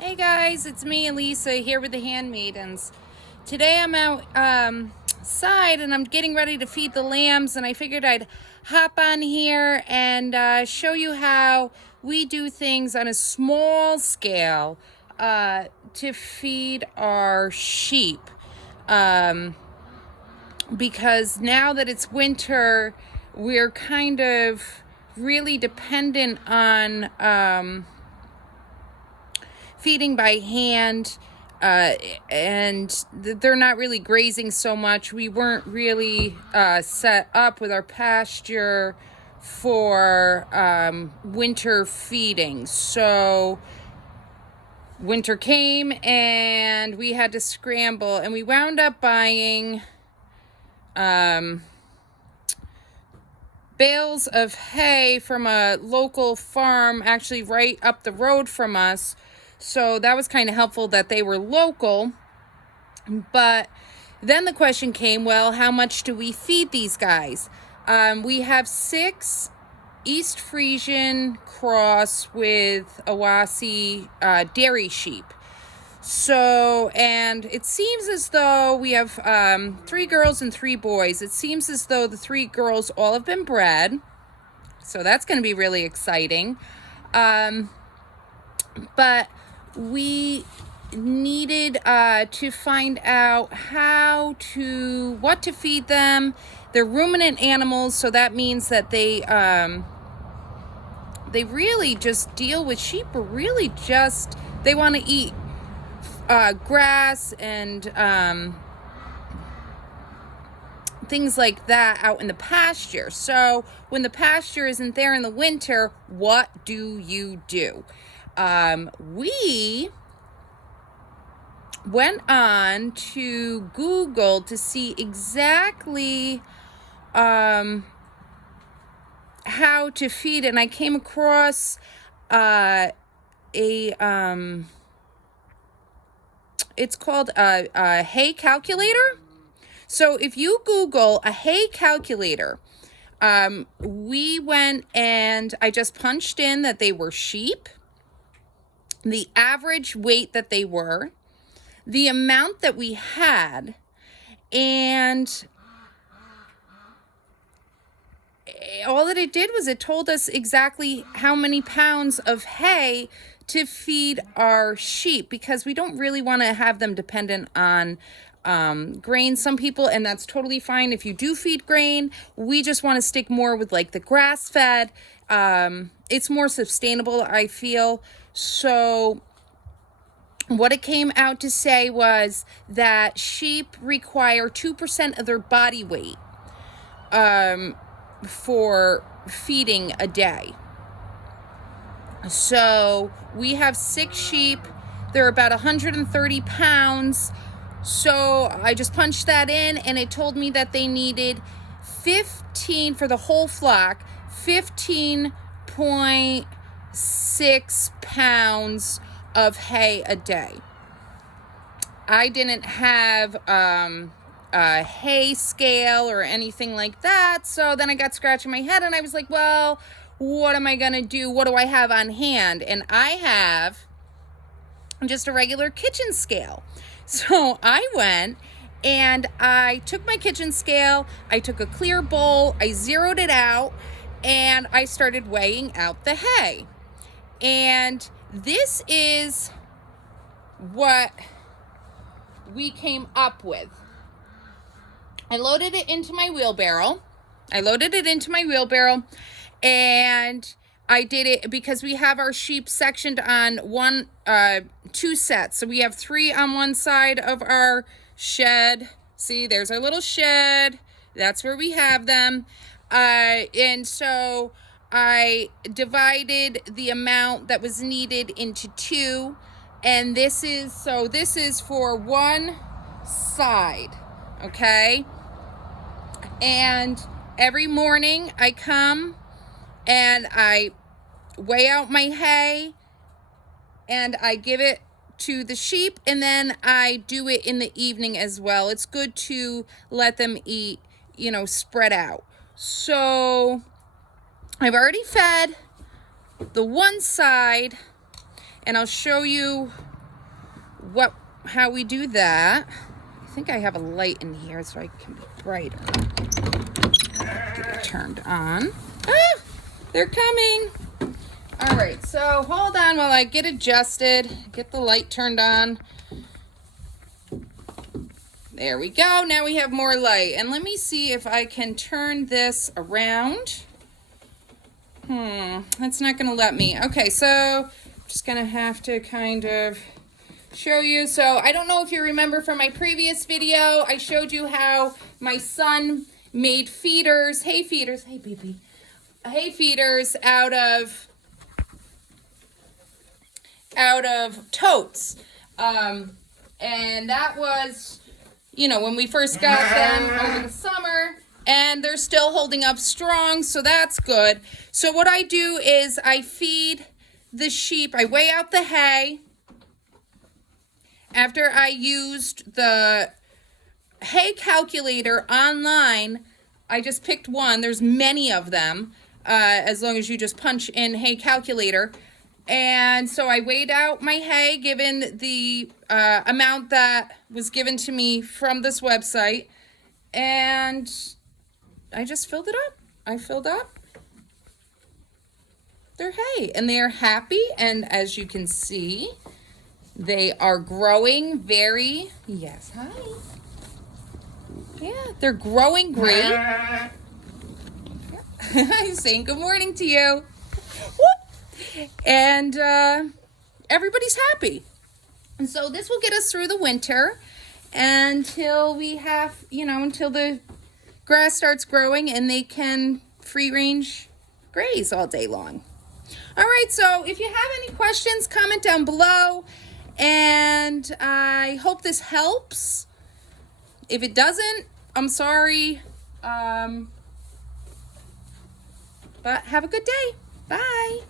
Hey guys, it's me, Alyssa, here with the Handmaidens. Today I'm outside and I'm getting ready to feed the lambs, and I figured I'd hop on here and show you how we do things on a small scale to feed our sheep. Because now that it's winter, we're kind of really dependent on feeding by hand, and they're not really grazing so much. We weren't really set up with our pasture for winter feeding. So winter came and we had to scramble, and we wound up buying bales of hay from a local farm, actually right up the road from us. So that was kind of helpful that they were local. But then the question came, well, how much do we feed these guys? We have 6 East Frisian cross with Awasi dairy sheep. So, and it seems as though we have 3 girls and 3 boys. It seems as though the 3 girls all have been bred. So that's going to be really exciting. But we needed to find out what to feed them. They're ruminant animals, so that means that they really just deal with sheep, or really just they want to eat grass and things like that out in the pasture. So when the pasture isn't there in the winter, what do you do? We went on to Google to see exactly how to feed, and I came across it's called a hay calculator. So if you Google a hay calculator, we went and I just punched in that they were sheep, the average weight that they were, the amount that we had, and all that it did was it told us exactly how many pounds of hay to feed our sheep, because we don't really want to have them dependent on grain. Some people, and that's totally fine if you do feed grain, we just want to stick more with like the grass fed. It's more sustainable, I feel. So what it came out to say was that sheep require 2% of their body weight for feeding a day. So we have 6 sheep. They're about 130 pounds. So I just punched that in, and it told me that they needed 15 for the whole flock, 15.6 pounds of hay a day. I didn't have a hay scale or anything like that. So then I got scratching my head, and I was like, well, what am I going to do? What do I have on hand? And I have just a regular kitchen scale. So I went and I took my kitchen scale, I took a clear bowl, I zeroed it out, and I started weighing out the hay. And this is what we came up with. I loaded it into my wheelbarrow. And I did it because we have our sheep sectioned on 2 sets. So we have 3 on one side of our shed. See, there's our little shed. That's where we have them. And so I divided the amount that was needed into 2. And this is for one side, okay? And every morning I come and I weigh out my hay and I give it to the sheep, and then I do it in the evening as well. It's good to let them eat, spread out. So I've already fed the one side, and I'll show you how we do that. I think I have a light in here so I can be brighter. Get it turned on. Ah, they're coming. All right, so hold on while I get adjusted, get the light turned on. There we go. Now we have more light. And let me see if I can turn this around. That's not going to let me. Okay, so I'm just going to have to kind of show you. So I don't know if you remember from my previous video, I showed you how my son made feeders, hay feeders, hey baby, hay feeders out of totes. And that was, when we first got them over the summer, and they're still holding up strong, so that's good. So what I do is I feed the sheep, I weigh out the hay. After I used the hay calculator online, I just picked one. There's many of them, as long as you just punch in hay calculator. And so I weighed out my hay, given the amount that was given to me from this website, and I just filled it up. I filled up their hay, and they are happy. And as you can see, they are growing very, yes, hi. Yeah, they're growing great. Yeah. I'm saying good morning to you. And everybody's happy. And so this will get us through the winter until we have, until the grass starts growing and they can free range graze all day long. All right, so if you have any questions, comment down below. And I hope this helps. If it doesn't, I'm sorry. But have a good day. Bye.